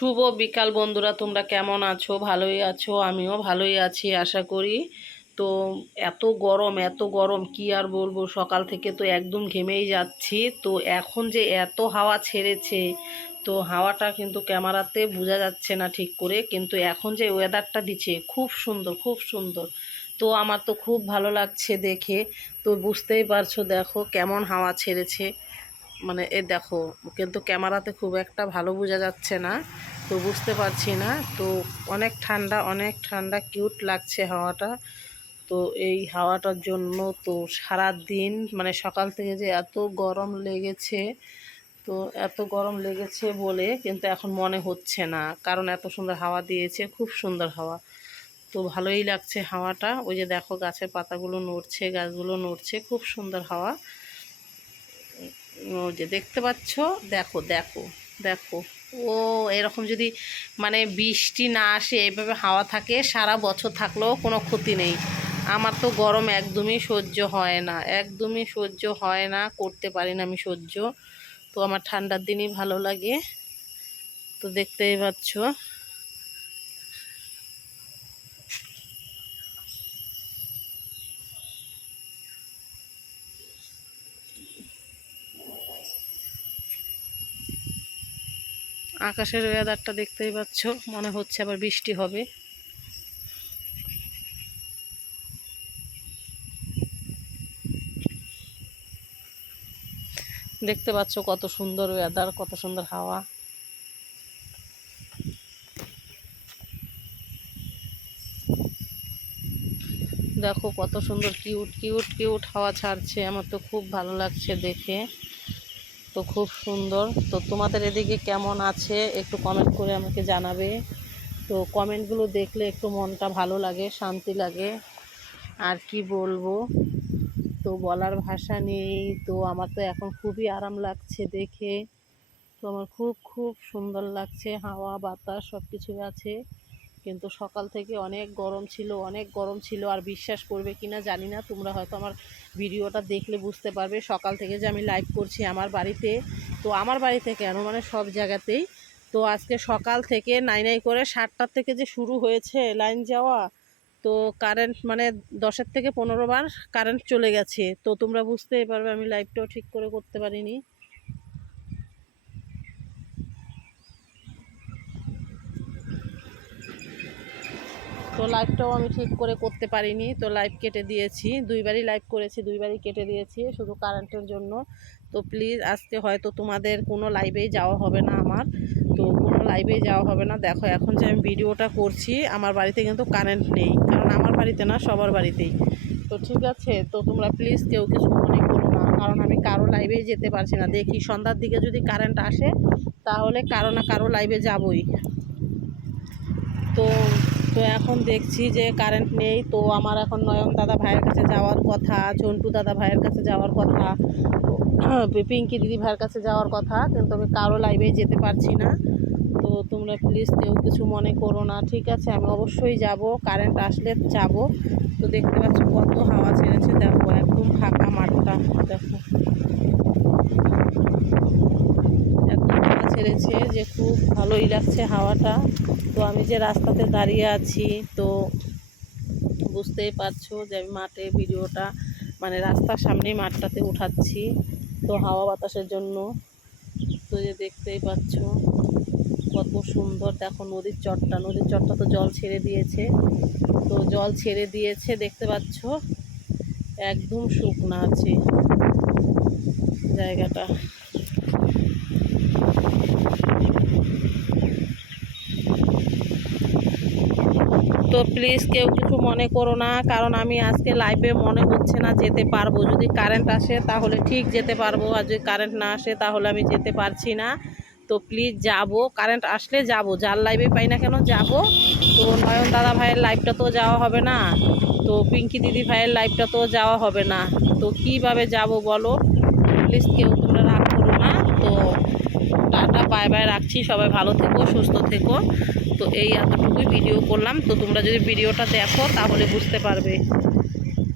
শুভ বিকাল বন্ধুরা, তোমরা কেমন আছো? ভালোই আছো? আমিও ভালোই আছি আশা করি। তো এত গরম কি আর বলবো, সকাল থেকে তো একদম ঘেমেই যাচ্ছি। তো এখন যে এত হাওয়া ছেড়েছে, তো হাওয়াটা কিন্তু ক্যামেরাতে বোঝা যাচ্ছে না ঠিক করে, কিন্তু এখন যে ওয়েদারটা দিচ্ছে খুব সুন্দর, খুব সুন্দর। তো আমার তো খুব ভালো লাগছে দেখে। তো বুঝতেই পারছো, দেখো কেমন হাওয়া ছেড়েছে। মানে এ দেখো, কিন্তু ক্যামেরাতে খুব একটা ভালো বোঝা যাচ্ছে না, তো বুঝতে পারছি না। তো অনেক ঠান্ডা, অনেক ঠান্ডা, কিউট লাগছে হাওয়াটা। তো এই হাওয়াটার জন্য তো সারা দিন মানে সকাল থেকে যে এত গরম লেগেছে, তো এত গরম লেগেছে বলে কিন্তু এখন মনে হচ্ছে না, কারণ এত সুন্দর হাওয়া দিয়েছে, খুব সুন্দর হাওয়া। তো ভালোই লাগছে হাওয়াটা। ওই যে দেখো গাছের পাতাগুলো নড়ছে, গাছগুলো নড়ছে, খুব সুন্দর হাওয়া। ও যে দেখতে পাচ্ছ, দেখো দেখো দেখো। ও এরকম যদি মানে বৃষ্টি না আসে, এইভাবে হাওয়া থাকে সারা বছর থাকলেও কোনো ক্ষতি নেই। আমার তো গরম একদমই সহ্য হয় না, একদমই সহ্য হয় না, করতে পারি না আমি সহ্য। তো আমার ঠান্ডার দিনই ভালো লাগে। তো দেখতেই পাচ্ছ। আকাশের ওয়েদারটা দেখতেই পাচ্ছ, মনে হচ্ছে আবার বৃষ্টি হবে। দেখতে পাচ্ছ কত সুন্দর ওয়েদার, কত সুন্দর হাওয়া। দেখো কত সুন্দর কিউট কিউট কিউট হাওয়া ছাড়ছে, আমার তো খুব ভালো লাগছে দেখে। তো খুব সুন্দর। তো তোমাদের এদিকে কেমন আছে একটু কমেন্ট করে আমাকে জানাবে। তো কমেন্টগুলো দেখলে একটু মনটা ভালো লাগে, শান্তি লাগে। আর কি বলবো, তো বলার ভাষা নেই। তো আমার তো এখন খুবই আরাম লাগছে দেখে। তো আমার খুব খুব সুন্দর লাগছে, হাওয়া বাতাস সব কিছু আছে। কিন্তু সকাল থেকে অনেক গরম ছিল, অনেক গরম ছিল। আর বিশ্বাস করবে কি না জানি না, তোমরা হয়তো আমার ভিডিওটা দেখলে বুঝতে পারবে। সকাল থেকে যে আমি লাইভ করছি আমার বাড়িতে, তো আমার বাড়িতে কেন মানে সব জায়গাতেই। তো আজকে সকাল থেকে নাই নাই করে 7টার থেকে যে শুরু হয়েছে লাইন যাওয়া। তো কারেন্ট মানে 10 থেকে 15 বার কারেন্ট চলে গেছে। তো তোমরা বুঝতেই পারবে আমি লাইভটাও ঠিক করে করতে পারিনি। তো লাইভটাও আমি ঠিক করে করতে পারিনি, তো লাইভ কেটে দিয়েছি। দুইবারই লাইভ করেছি, দুইবারই কেটে দিয়েছি শুধু কারেন্টের জন্য। তো প্লিজ আজকে হয়তো তোমাদের কোনো লাইভেই যাওয়া হবে না আমার। তো কোনো লাইভেই যাওয়া হবে না। দেখো এখন যে আমি ভিডিওটা করছি আমার বাড়িতে কিন্তু কারেন্ট নেই, কারণ আমার বাড়িতে না সবার বাড়িতেই। তো ঠিক আছে, তো তোমরা প্লিজ কেউ কিছু মনে করো না, কারণ আমি কারো লাইভেই যেতে পারছি না। দেখি সন্ধ্যার দিকে যদি কারেন্ট আসে তাহলে কারো না কারো লাইভে যাবই। তো তো এখন দেখছি যে কারেন্ট নেই। তো আমার এখন নয়ন দাদা ভাইয়ের কাছে যাওয়ার কথা, ঝন্টু দাদা ভাইয়ের কাছে যাওয়ার কথা, পিঙ্কি দিদি ভাইয়ের কাছে যাওয়ার কথা, কিন্তু আমি কারো লাইভে যেতে পারছি না। তো তোমরা প্লিজ কেউ কিছু মনে করো না, ঠিক আছে? আমি অবশ্যই যাব, কারেন্ট আসলে যাব। তো দেখতে পাচ্ছ কত হাওয়া ছেড়েছে, দেখো একদম ফাঁকা মাঠটা, দেখো এত হাওয়া ছেড়েছে যে খুব ভালোই লাগছে হাওয়াটা। তো আমি যে রাস্তাতে দাঁড়িয়ে আছি, তো বুঝতেই পারছো যে আমি মাঠে ভিডিওটা মানে রাস্তার সামনেই মাঠটাতে উঠাচ্ছি, তো হাওয়া বাতাসের জন্য। তো যে দেখতেই পাচ্ছ কত সুন্দর, দেখো নদীর চরটা, নদীর চরটা তো জল ছেড়ে দিয়েছে। তো জল ছেড়ে দিয়েছে দেখতে পাচ্ছ, একদম শুকনো আছে জায়গাটা। তো প্লিজ কেউ কিছু মনে করো না, কারণ আমি আজকে লাইভে মনে হচ্ছে না যেতে পারবো। যদি কারেন্ট আসে তাহলে ঠিক যেতে পারবো, আর যদি কারেন্ট না আসে তাহলে আমি যেতে পারছি না। তো প্লিজ যাব, কারেন্ট আসলে যাব, যার লাইভে পাই না কেন যাব। তো নয়ন দাদা ভাইয়ের লাইভটা তো যাওয়া হবে না, তো পিঙ্কি দিদি ভাইয়ের লাইভটা তো যাওয়া হবে না। তো কীভাবে যাব বলো? প্লিজ কেউ তোমরা রাগ করো না। তো টাটা, বাই বাই, রাখছি। সবাই ভালো থেকো, সুস্থ থেকো। তো এই এতটুকুই ভিডিও করলাম। তো তোমরা যদি ভিডিওটা দেখো তাহলে বুঝতে পারবে।